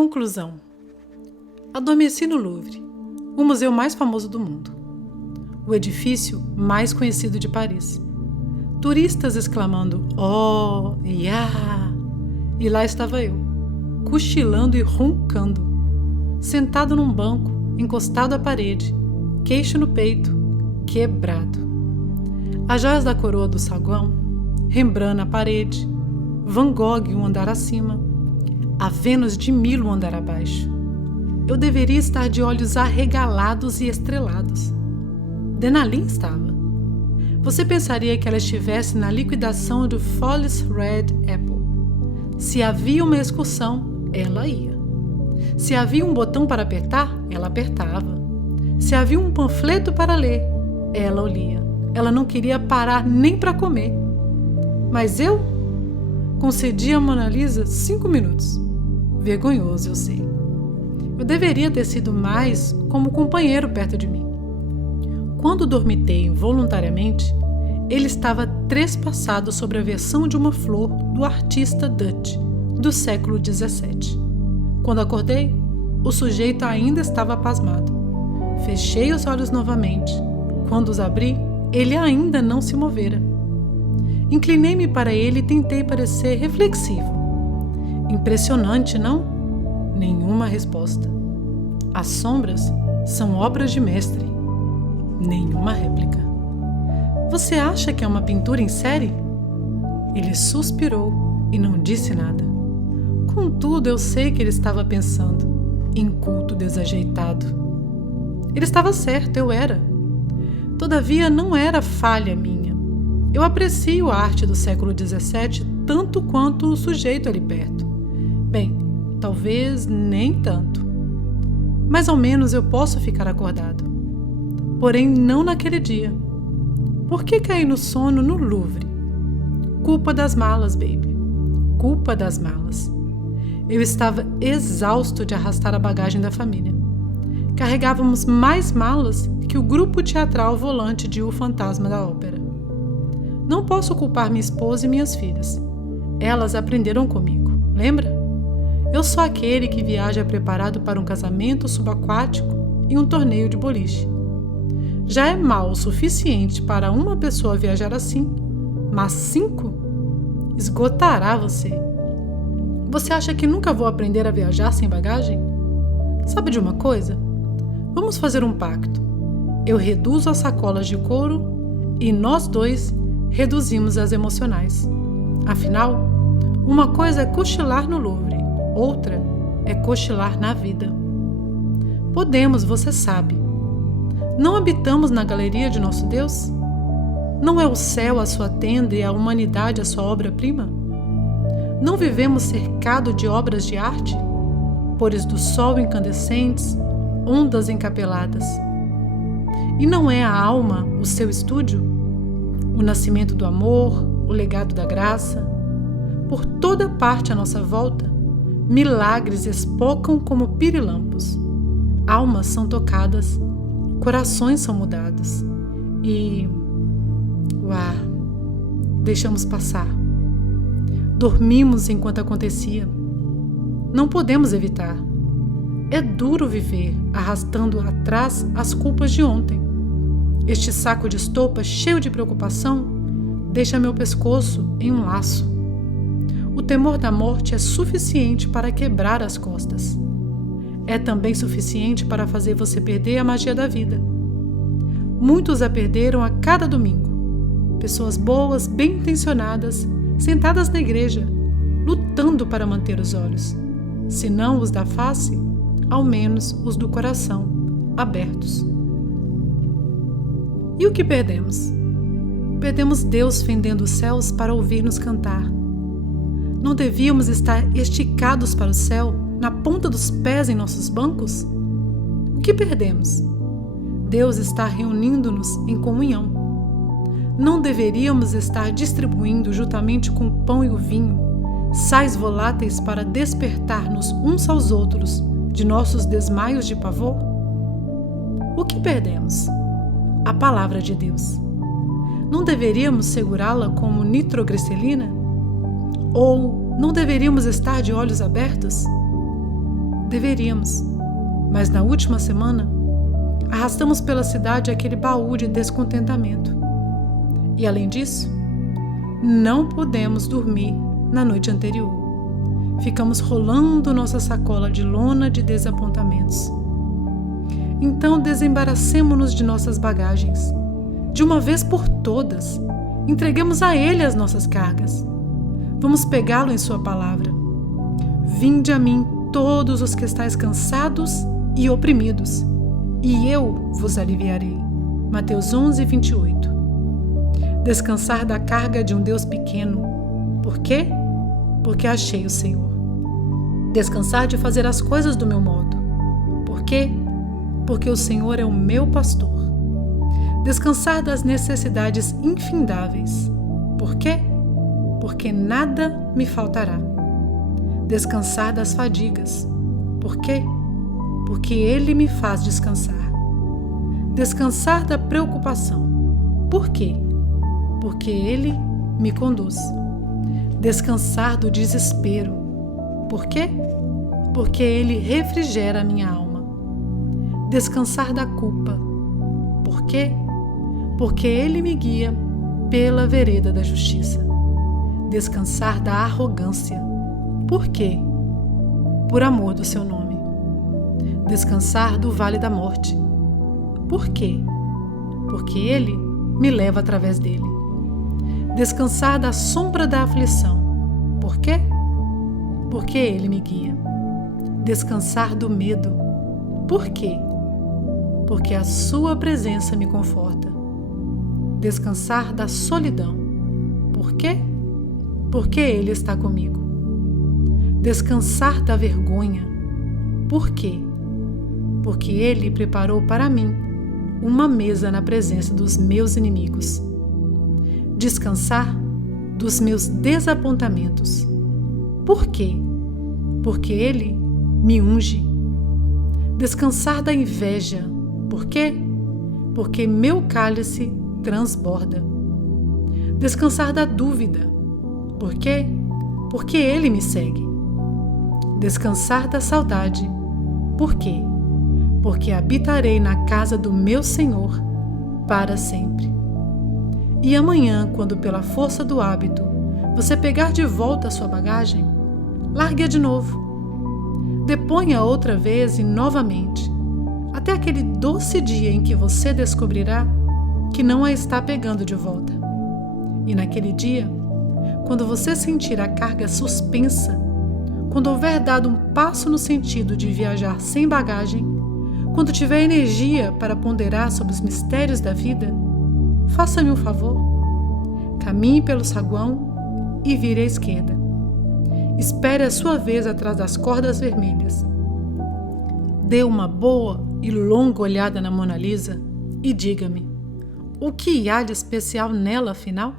Conclusão. Adormeci no Louvre, o museu mais famoso do mundo, o edifício mais conhecido de Paris. Turistas exclamando "Oh, yeah!" E lá estava eu, cochilando e roncando, sentado num banco, encostado à parede, queixo no peito, quebrado. As joias da coroa do saguão, Rembrandt na parede, Van Gogh um andar acima, a Vênus de Milo um andar abaixo. Eu deveria estar de olhos arregalados e estrelados. Denalin estava. Você pensaria que ela estivesse na liquidação do Follies Red Apple. Se havia uma excursão, ela ia. Se havia um botão para apertar, ela apertava. Se havia um panfleto para ler, ela o lia. Ela não queria parar nem para comer. Mas eu concedi a Mona Lisa 5 minutos. Vergonhoso, eu sei. Eu deveria ter sido mais como companheiro perto de mim. Quando dormitei involuntariamente, ele estava trespassado sobre a versão de uma flor do artista Dutch, do século XVII. Quando acordei, o sujeito ainda estava pasmado. Fechei os olhos novamente. Quando os abri, ele ainda não se movera. Inclinei-me para ele e tentei parecer reflexivo. Impressionante, não? Nenhuma resposta. As sombras são obras de mestre. Nenhuma réplica. Você acha que é uma pintura em série? Ele suspirou e não disse nada. Contudo, eu sei que ele estava pensando. Inculto desajeitado. Ele estava certo, eu era. Todavia, não era falha minha. Eu aprecio a arte do século XVII tanto quanto o sujeito ali perto. Bem, talvez nem tanto. Mas ao menos eu posso ficar acordado. Porém, não naquele dia. Por que caí no sono no Louvre? Culpa das malas, baby. Culpa das malas. Eu estava exausto de arrastar a bagagem da família. Carregávamos mais malas que o grupo teatral volante de O Fantasma da Ópera. Não posso culpar minha esposa e minhas filhas. Elas aprenderam comigo, lembra? Eu sou aquele que viaja preparado para um casamento subaquático e um torneio de boliche. Já é mal o suficiente para uma pessoa viajar assim, mas 5? Esgotará você. Você acha que nunca vou aprender a viajar sem bagagem? Sabe de uma coisa? Vamos fazer um pacto. Eu reduzo as sacolas de couro e nós dois reduzimos as emocionais. Afinal, uma coisa é cochilar no Louvre, outra é cochilar na vida. Podemos, você sabe. Não habitamos na galeria de nosso Deus? Não é o céu a sua tenda e a humanidade a sua obra-prima? Não vivemos cercado de obras de arte? Pores do sol incandescentes, ondas encapeladas. E não é a alma o seu estúdio? O nascimento do amor, o legado da graça? Por toda parte à nossa volta, milagres espocam como pirilampos. Almas são tocadas, corações são mudados. E... deixamos passar. Dormimos enquanto acontecia. Não podemos evitar. É duro viver arrastando atrás as culpas de ontem. Este saco de estopa cheio de preocupação deixa meu pescoço em um laço. O temor da morte é suficiente para quebrar as costas. É também suficiente para fazer você perder a magia da vida. Muitos a perderam a cada domingo. Pessoas boas, bem intencionadas, sentadas na igreja, lutando para manter os olhos. Se não os da face, ao menos os do coração, abertos. E o que perdemos? Perdemos Deus fendendo os céus para ouvir-nos cantar. Não devíamos estar esticados para o céu, na ponta dos pés em nossos bancos? O que perdemos? Deus está reunindo-nos em comunhão. Não deveríamos estar distribuindo juntamente com o pão e o vinho, sais voláteis para despertar-nos uns aos outros de nossos desmaios de pavor? O que perdemos? A palavra de Deus. Não deveríamos segurá-la como nitroglicerina? Ou não deveríamos estar de olhos abertos? Deveríamos, mas na última semana arrastamos pela cidade aquele baú de descontentamento. E além disso, não pudemos dormir na noite anterior. Ficamos rolando nossa sacola de lona de desapontamentos. Então desembaracemo-nos de nossas bagagens. De uma vez por todas, entreguemos a Ele as nossas cargas. Vamos pegá-lo em sua palavra. Vinde a mim todos os que estáis cansados e oprimidos, e eu vos aliviarei. Mateus 11, 28. Descansar da carga de um Deus pequeno. Por quê? Porque achei o Senhor. Descansar de fazer as coisas do meu modo. Por quê? Porque o Senhor é o meu pastor. Descansar das necessidades infindáveis. Por quê? Porque nada me faltará. Descansar das fadigas. Por quê? Porque Ele me faz descansar. Descansar da preocupação. Por quê? Porque Ele me conduz. Descansar do desespero. Por quê? Porque Ele refrigera a minha alma. Descansar da culpa. Por quê? Porque Ele me guia pela vereda da justiça. Descansar da arrogância. Por quê? Por amor do seu nome. Descansar do vale da morte. Por quê? Porque Ele me leva através dele. Descansar da sombra da aflição. Por quê? Porque Ele me guia. Descansar do medo. Por quê? Porque a sua presença me conforta. Descansar da solidão. Por quê? Porque Ele está comigo. Descansar da vergonha. Por quê? Porque Ele preparou para mim uma mesa na presença dos meus inimigos. Descansar dos meus desapontamentos. Por quê? Porque Ele me unge. Descansar da inveja. Por quê? Porque meu cálice transborda. Descansar da dúvida. Por quê? Porque Ele me segue. Descansar da saudade. Por quê? Porque habitarei na casa do meu Senhor para sempre. E amanhã, quando pela força do hábito você pegar de volta a sua bagagem, largue-a de novo. Deponha outra vez e novamente, até aquele doce dia em que você descobrirá que não a está pegando de volta. E naquele dia, quando você sentir a carga suspensa, quando houver dado um passo no sentido de viajar sem bagagem, quando tiver energia para ponderar sobre os mistérios da vida, faça-me um favor. Caminhe pelo saguão e vire à esquerda. Espere a sua vez atrás das cordas vermelhas. Dê uma boa e longa olhada na Mona Lisa e diga-me, o que há de especial nela, afinal?